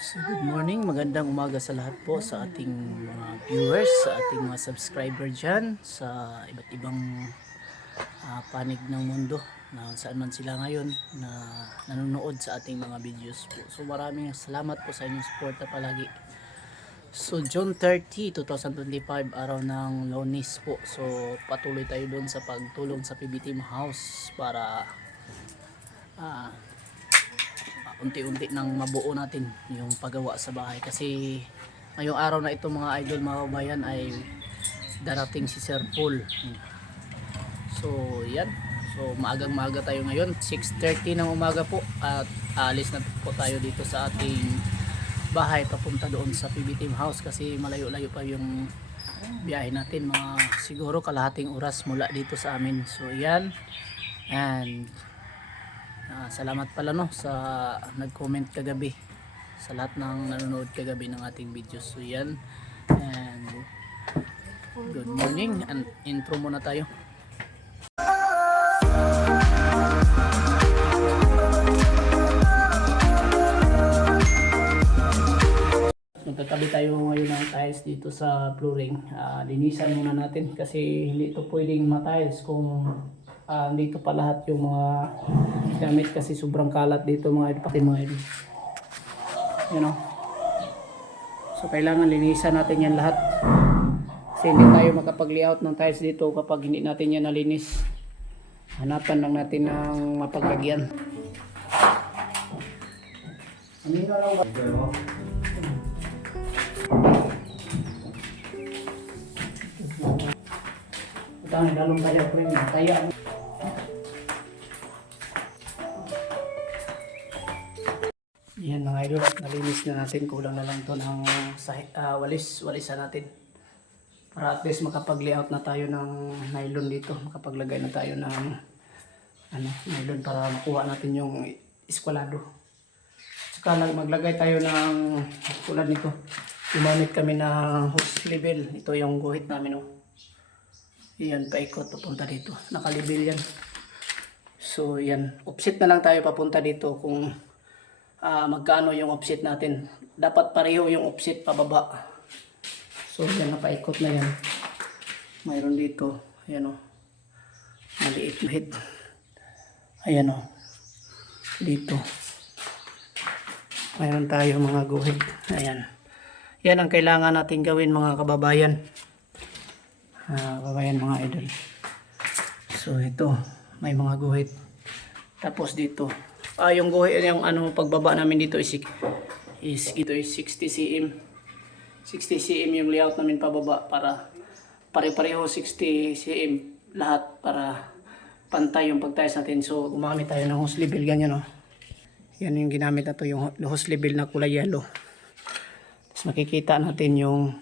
So good morning, magandang umaga sa lahat po sa ating mga viewers, sa ating mga subscriber dyan sa iba't ibang panig ng mundo na saan man sila ngayon na nanonood sa ating mga videos po. So maraming salamat po sa inyong suporta palagi. So June 30, 2025, araw ng Lunes po. So patuloy tayo doon sa pagtulong sa PB Team House para unti-unti nang mabuo natin yung paggawa sa bahay, kasi ngayong araw na ito mga idol, mga kabayan, ay darating si Sir Paul. So yan, so maagang maaga tayo ngayon, 6:30 ng umaga po, at alis na po tayo dito sa ating bahay papunta doon sa PB Team House kasi malayo-layo pa yung biyahe natin, mga siguro kalahating oras mula dito sa amin. So yan, and salamat pala no sa nag-comment kagabi, sa lahat ng nanonood kagabi ng ating videos. So yan, and good morning, and intro muna tayo. Magtatabi tayo ngayon ng tiles dito sa flooring. Linisan muna natin kasi hindi ito pwedeng ma-tiles kung dito pa lahat yung mga gamit, kasi sobrang kalat dito mga idol, pati mga idol, you know. So kailangan linisan natin yan lahat kasi hindi tayo makapag-layout ng tiles dito kapag hindi natin yan nalinis. Hanapan lang natin ng mapaglagyan. Ano yun lang ba? Ito ang dalong kaya ko rin, kaya yan mga idol, nalinis na natin. Kulang na lang ito ng walisan natin para at least makapag-layout na tayo ng nylon dito, makapaglagay na tayo ng nylon para makuha natin yung eskwalado. Saka lang maglagay tayo ng tulad nito, gumamit kami ng hose level. Ito yung guhit namin, oh. Yan, paikot papunta dito, nakalibel yan. So yan, offset na lang tayo papunta dito kung magkano yung offset natin. Dapat pareho yung offset pababa. So yan, napaikot na yan. Mayroon dito, ayan o, maliit na hit. Ayan o, dito mayroon tayo mga guhit. Ayan, yan ang kailangan natin gawin mga kababayan, kababayan mga idol. So ito, may mga guhit. Tapos dito yung guhit, yung pagbaba namin dito is 60 cm. 60 cm yung layout namin pababa para pare-pareho 60 cm lahat para pantay yung pagtayos natin. So gumamit tayo ng hose level, ganyan oh. Yan yung ginamit na to, yung hose level na kulay yellow. Tapos makikita natin yung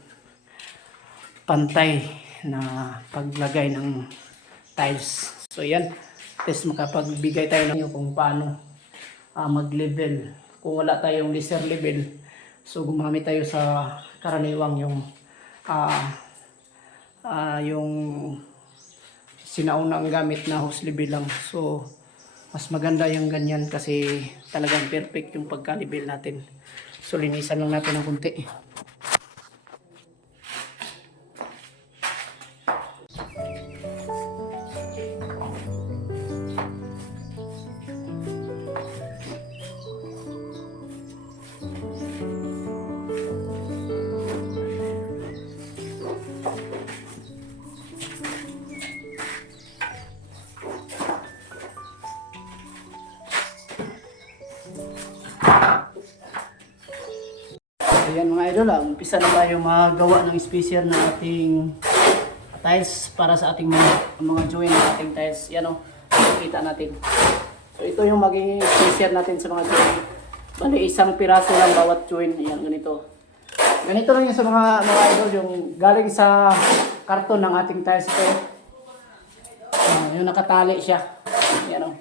pantay na paglagay ng tiles. So yan, tapos makapagbigay tayo ng kung paano mag-level. Kung wala tayong laser level, so gumamit tayo sa karaniwang yung sinaunang gamit na hose level lang. So mas maganda yung ganyan kasi talagang perfect yung pagka-level natin. So linisan lang natin ng kunti. Ayan mga idol, umpisa na tayo magawa ng spacer na ating tiles para sa ating mga joint na ating tiles. Yan o, makikita natin. So ito yung magiging spacer natin sa mga joint. Bali isang piraso lang bawat joint. Yan, ganito. Ganito lang yung sa mga idol, yung galing sa karton ng ating tiles. Ito yung nakatali siya. Yan o,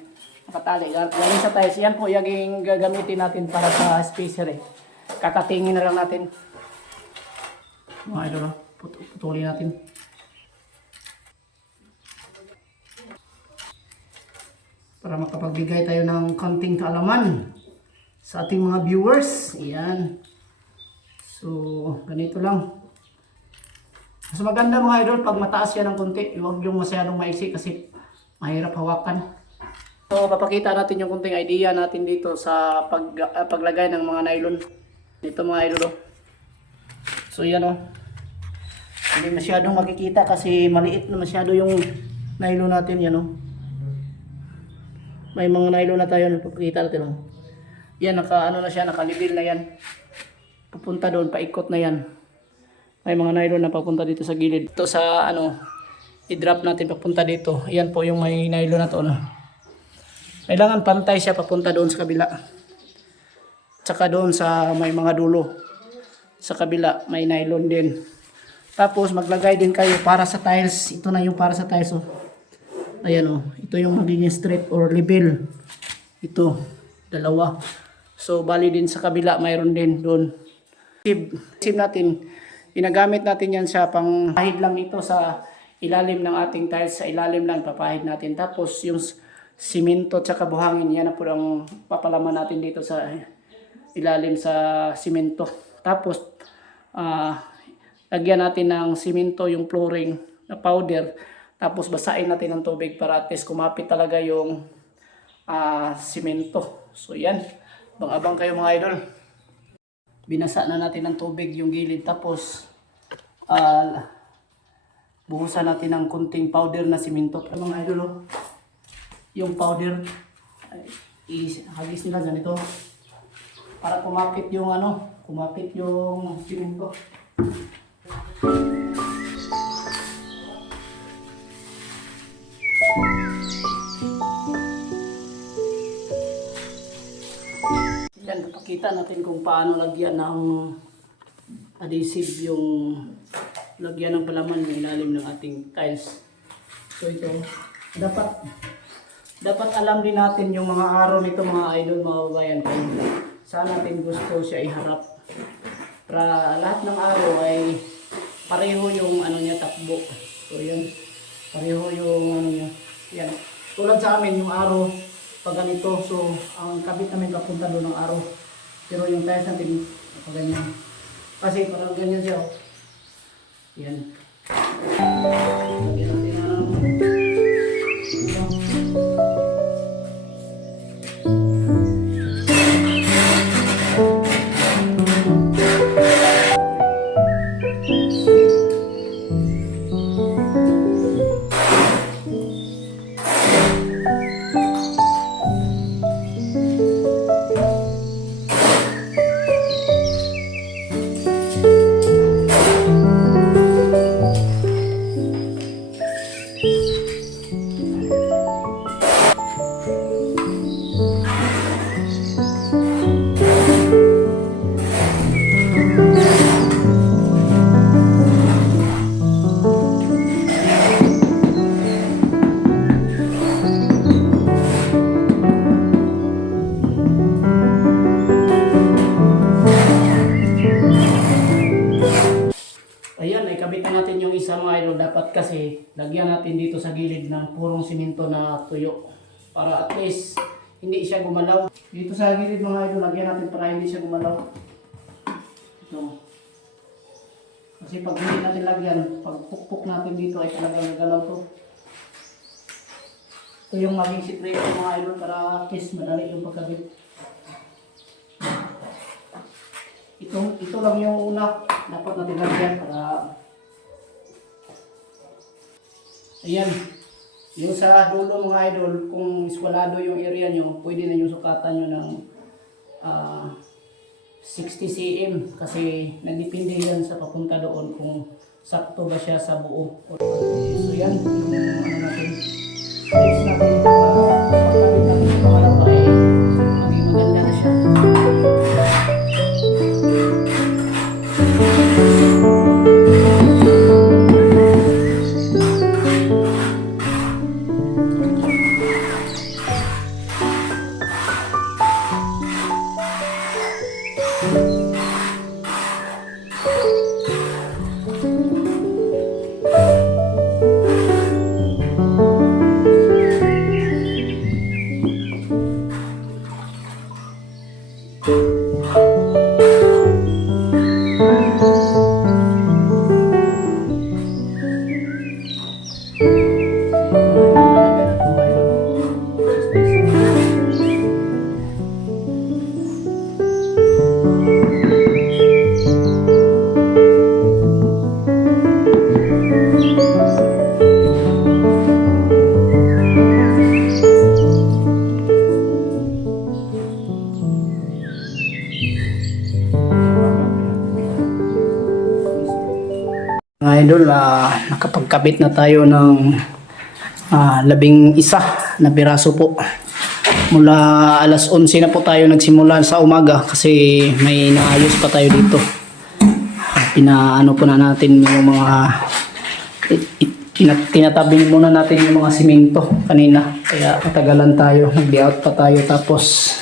nakatali. Galing sa tiles. Yan po yung gagamitin natin para sa spacer eh. Kakatingin na lang natin mga idol, putulin natin para makapagbigay tayo ng konting kaalaman sa ating mga viewers. Ayan. So, ganito lang. Mas maganda mga idol pag mataas yan ng konti. Huwag yung masyadong maiksi kasi mahirap hawakan. So, papakita natin yung konting idea natin dito sa paglagay ng mga nylon. Dito mga idol. So, yan o. Hindi masyadong makikita kasi maliit na masyado yung nylon natin. Yan o. May mga nylon na tayo. Papakita natin o. Yan, ano na siya, nakalibil na yan. Pupunta doon, paikot na yan. May mga nylon na papunta dito sa gilid. Ito sa i-drop natin papunta dito. Yan po yung may nylon na to. Kailangan pantay siya papunta doon sa kabila. Tsaka doon sa may mga dulo. Sa kabila, may nylon din. Tapos maglagay din kayo para sa tiles. Ito na yung para sa tiles. Oh. Ayan oh. Ito yung magiging straight or level. Ito. Dalawa. So, bali din sa kabila, mayroon din doon. Sib natin, ginagamit natin yan sa pangpahid lang ito sa ilalim ng ating tiles. Sa ilalim lang, papahid natin. Tapos, yung simento at buhangin, yan na po ang papalaman natin dito sa ilalim sa simento. Tapos, lagyan natin ng simento, yung flooring na powder. Tapos, basahin natin ng tubig para at least kumapit talaga yung simento. So, yan. Abang kayo mga idol. Binasa na natin ng tubig yung gilid. Tapos, buhusan natin ng kunting powder na simento. Mga idol, oh, yung powder, ihagis nila ganito. Para kumapit yung simento. Yan, papakita natin kung paano lagyan ng adhesive yung lagyan ng palaman ng ilalim ng ating tiles. So ito, dapat alam din natin yung mga araw nito mga idol, mga babayan, kung saan natin gusto siya iharap. Para lahat ng araw ay pareho yung niya takbo. So yan, pareho yung niya. Yan. Tulad sa amin yung araw pag ganito, so ang kabit namin papunta doon ng araw. Pero yung tiles natin pag ganyan. Kasi parang ganyan siya. Yan. Lagyan natin natin yung isa mga idol. Dapat kasi lagyan natin dito sa gilid ng purong simento na tuyo para at least hindi siya gumalaw. Dito sa gilid mga idol, lagyan natin para hindi siya gumalaw. Ito. Kasi pag hindi natin lagyan, pag pukpuk natin dito ay talagang galaw to. Ito yung maging secret mga idol para at least madali yung pagkabit. Ito lang yung una dapat natin lagyan para ayan, yung sa dulo mga idol, kung iswalado yung area nyo, pwede na yung sukatan nyo ng 60 cm kasi nagdepende yan sa papunta doon kung sakto ba siya sa buo. So yan, yung natin. Next natin, pagkabit natin sa pangalawa ay maging maganda na siya. idol, nakapagkabit na tayo ng 11 na piraso po. Mula alas 11 na po tayo nagsimula sa umaga kasi may naayos pa tayo dito. Pinaano po na natin yung mga tinatabi muna natin yung mga simento kanina. Kaya matagalan tayo, nag-layout pa tayo tapos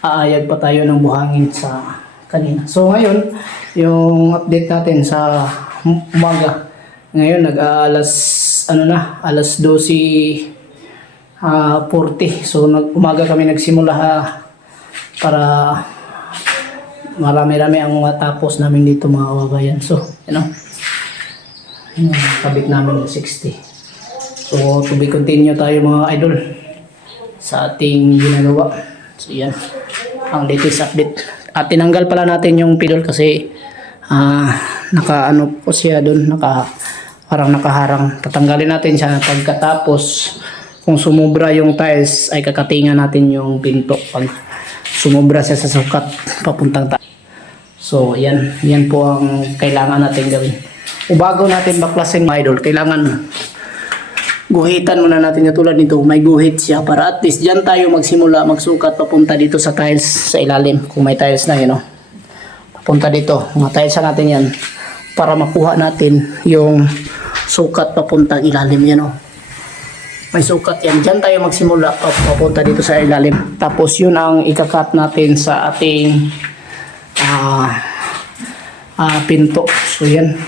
aayag pa tayo ng buhangin sa kanina. So ngayon, yung update natin sa umaga. Ngayon alas 12 40. So umaga kami nagsimula para marami-rami ang mga tapos namin dito mga kababayan. So, kabit namin yung 60. So, to be continue tayo mga idol sa ating ginagawa. So, yan. Ang latest update. At tinanggal pala natin yung pilol kasi naka-ano po siya doon. Parang nakaharang. Tatanggalin natin siya pagkatapos. Kung sumubra yung tiles ay kakatingan natin yung pinto pag sumubra siya sa sukat papuntang taas. So yan po ang kailangan natin gawin. O bago natin baklasin mga idol, kailangan guhitan muna natin katulad nito. May guhit siya para at least dyan tayo magsimula magsukat papunta dito sa tiles sa ilalim. Kung may tiles na yun, papunta dito. Mga tiles natin yan para makuha natin yung sukat papuntang ilalim yan. May sukat yan. Diyan tayo magsimula papunta dito sa ilalim. Tapos yun ang ikakat natin sa ating pinto. So yan.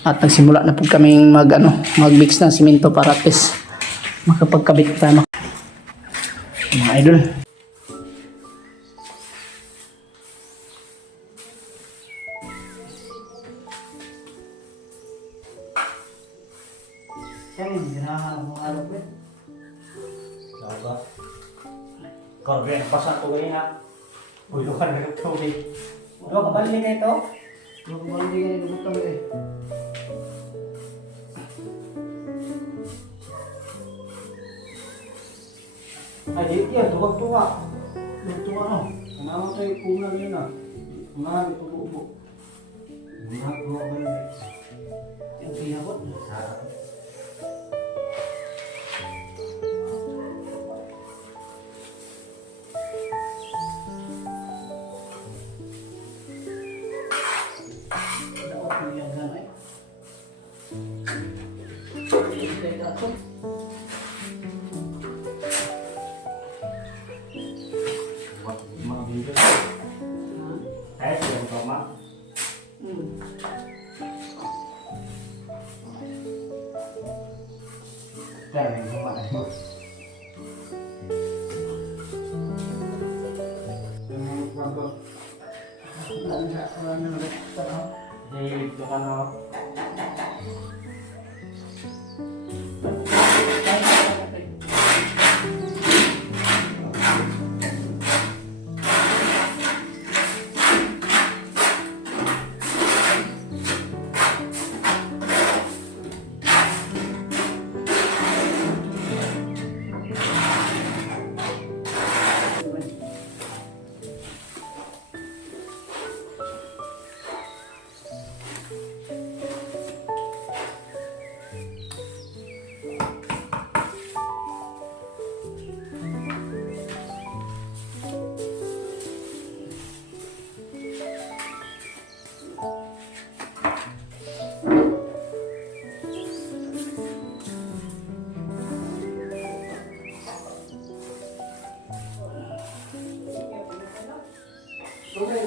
At nagsimula na po kaming mag-mix ng simento para at least makapagkabit tayo. Mga idol. Yan, ginahan mo ano ko eh. Laba. Korben, pasan ko ngayon Bulukan na ng tubig. Ano ka balik na ito? Ano ka balik na ito? Butang eh. Ay, dito yan. Tuwag-tuwa. Tuwag-tuwa Kanaman kayo kulang yun Kulang ito buo. Kulang ba yun Yung pinakot.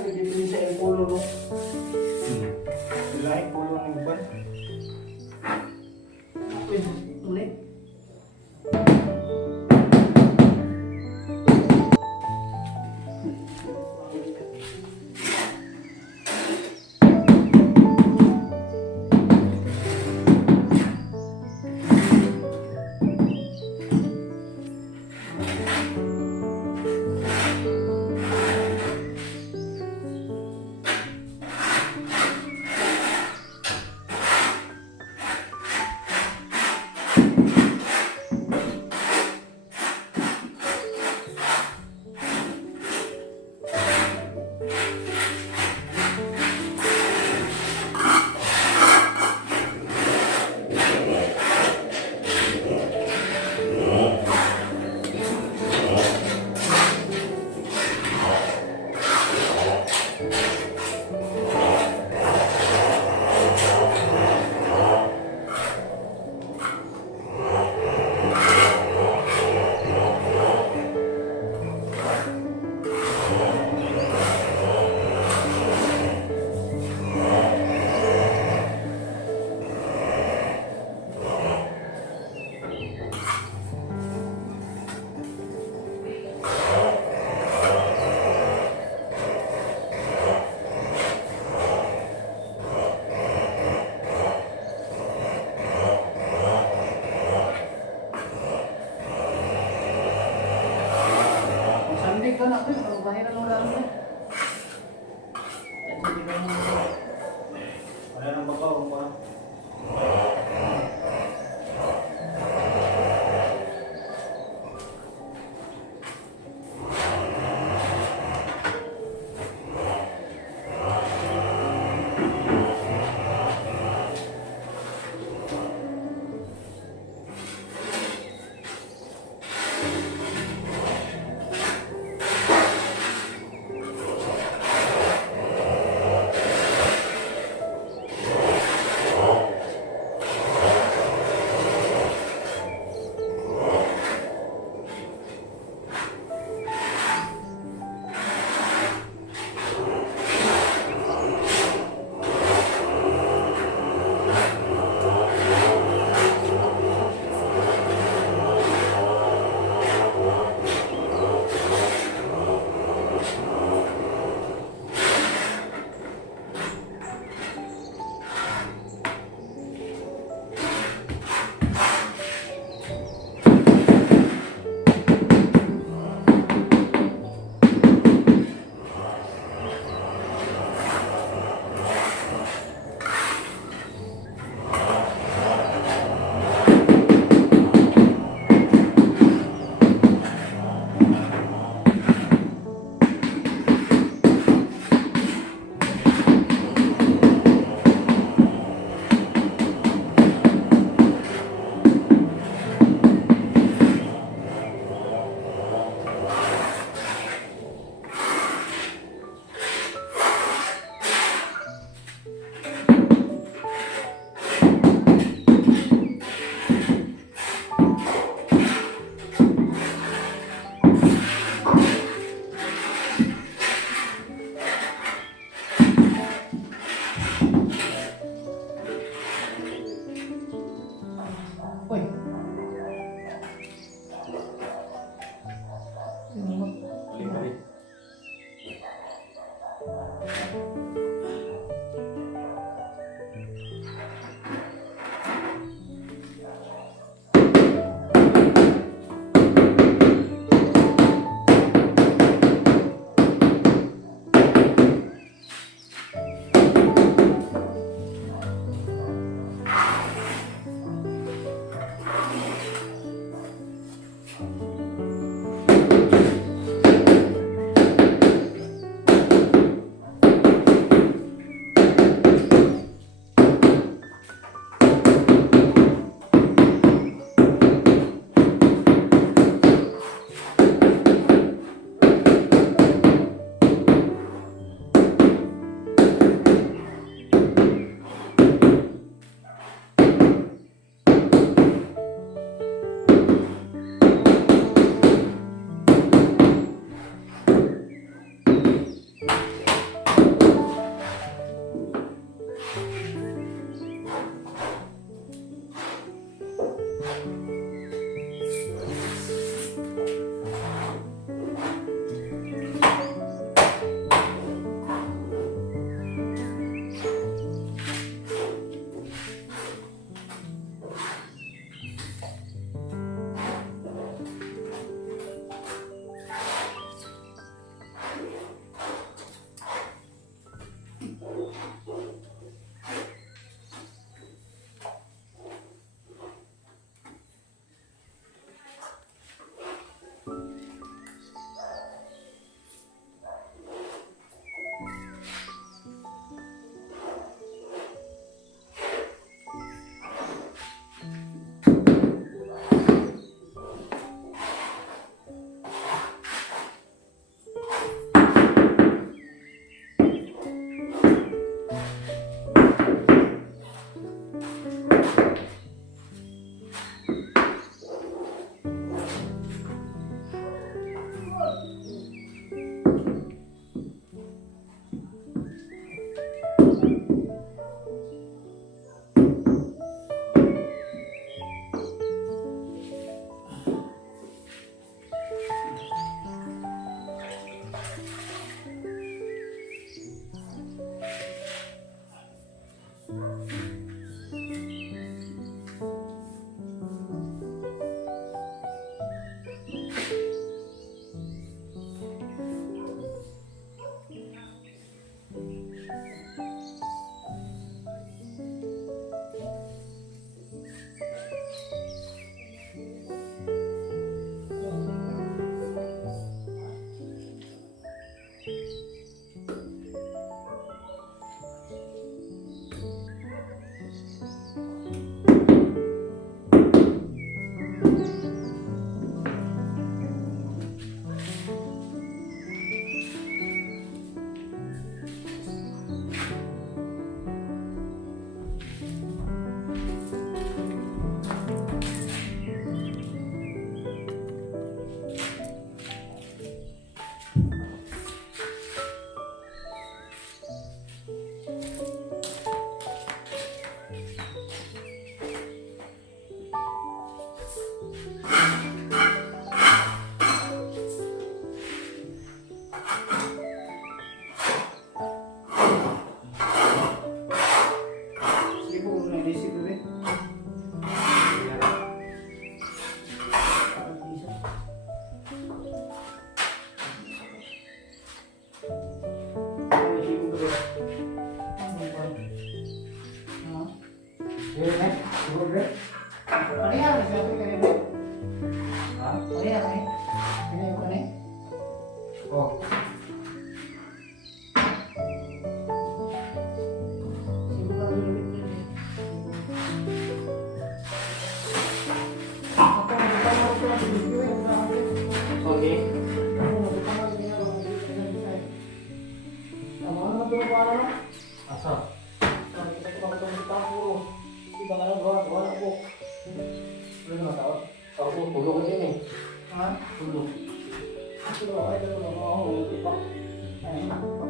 Nagdipin sa yung pulo, no? Lahat pulo ng iban. Ulit. Sunday ka na, bahiran mo lang mo. Hindi ka mo. Wala nang babaw mo. Uy. Balik-balik. doon ko ano? Asa? Nakikita ko mga itong bitang puro. Di ba nga lang gawa ako? Ano na tao? Ako, tulog din eh. Ha? Tulog. Tulog, ay tulog. Oo, tipak. Ay, tipak.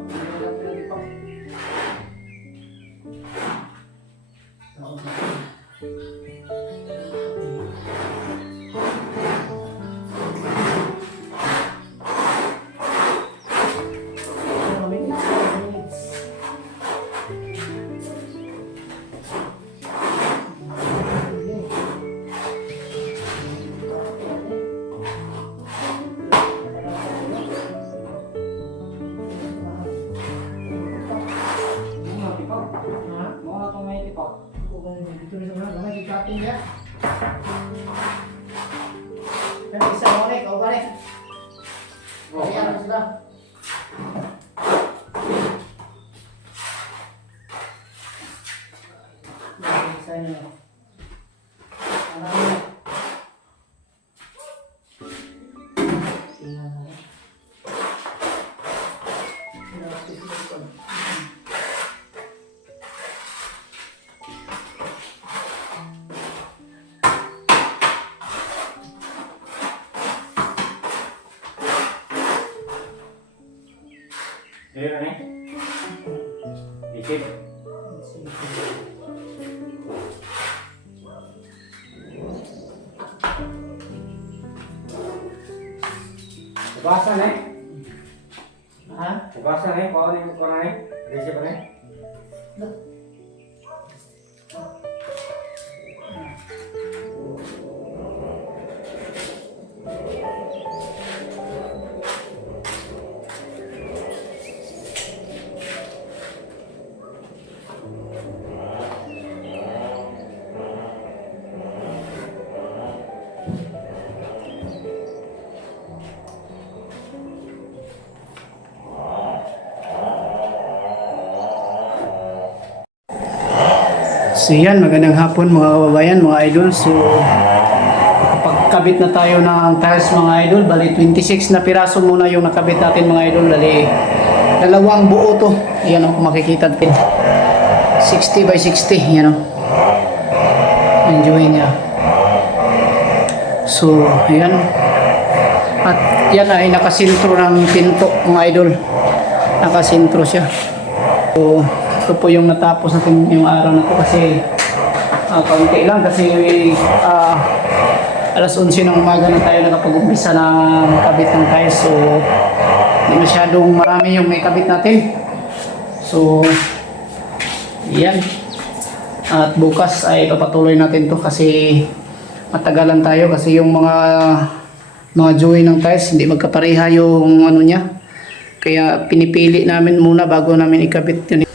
Ayan na eh. Ikip. Ugasan eh. Ha? Ugasan eh. Paano yung na eh? Resi pa eh? So yan, magandang hapon mga kababayan, mga idol. So, nakapagkabit na tayo ng tiles mga idol. Bali, 26 na piraso muna yung nakabit natin mga idol. Bali, dalawang buo to. Yan ang makikita natin. 60 by 60, yan o. Enjoy niya. So, yan. At yan ay nakasintro ng pinto mga idol. Nakasintro siya. So, ito po yung natapos natin yung araw na to kasi kaunti lang kasi alas 11 ng umaga na tayo nakapag-umpisa na makabit ng tiles. So, hindi masyadong marami yung may kabit natin. So, yan. At bukas ay papatuloy natin to kasi matagalan tayo kasi yung mga join ng tiles hindi magkapareha yung ano niya. Kaya pinipili namin muna bago namin ikabit yun.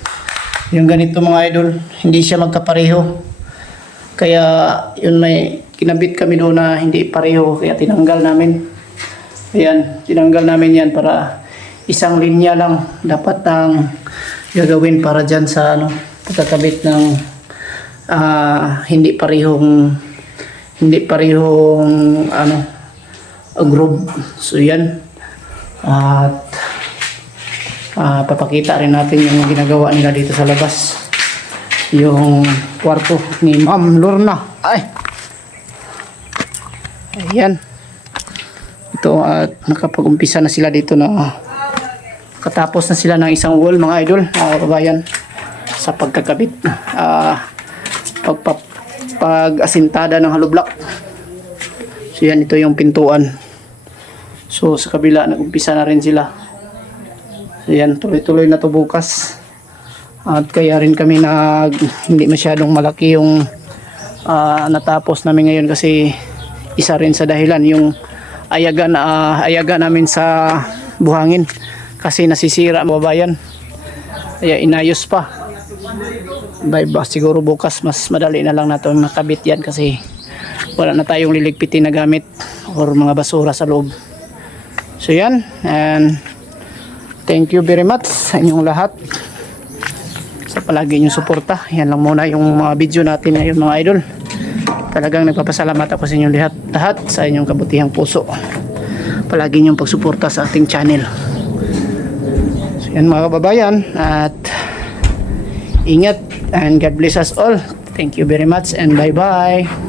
Yung ganito mga idol, hindi siya magkapareho. Kaya yun may kinabit kami doon na hindi pareho kaya tinanggal namin. Ayan, tinanggal namin yan para isang linya lang dapat ang gagawin para dyan sa ano, pagkakabit ng hindi parehong ano, groove. So yan. At papakita rin natin yung ginagawa nila dito sa labas. Yung kwarto ni Ma'am Lorna. Ay! Ayan. Ito at nakapag-umpisa na sila dito na katapos na sila ng isang wall mga idol, mga kababayan, sa pagkakabit. Pag-asintada ng hollow block. So yan, ito yung pintuan. So sa kabila nag-umpisa na rin sila. Ayan, tuloy-tuloy na to bukas. At kaya rin kami hindi masyadong malaki yung natapos namin ngayon kasi isa rin sa dahilan yung ayaga namin sa buhangin kasi nasisira mga bayan. Kaya inayos pa. Siguro bukas mas madali na lang natin nakabit yan kasi wala na tayong liligpitin na gamit or mga basura sa loob. So yan, and thank you very much sa inyong lahat sa palagi niyong suporta. Yan lang muna yung mga video natin ngayon mga idol. Talagang nagpapasalamat ako sa inyong lahat sa inyong kabutihang puso. Palagi niyong pagsuporta sa ating channel. So Yan mga kababayan, at ingat and God bless us all. Thank you very much and bye-bye.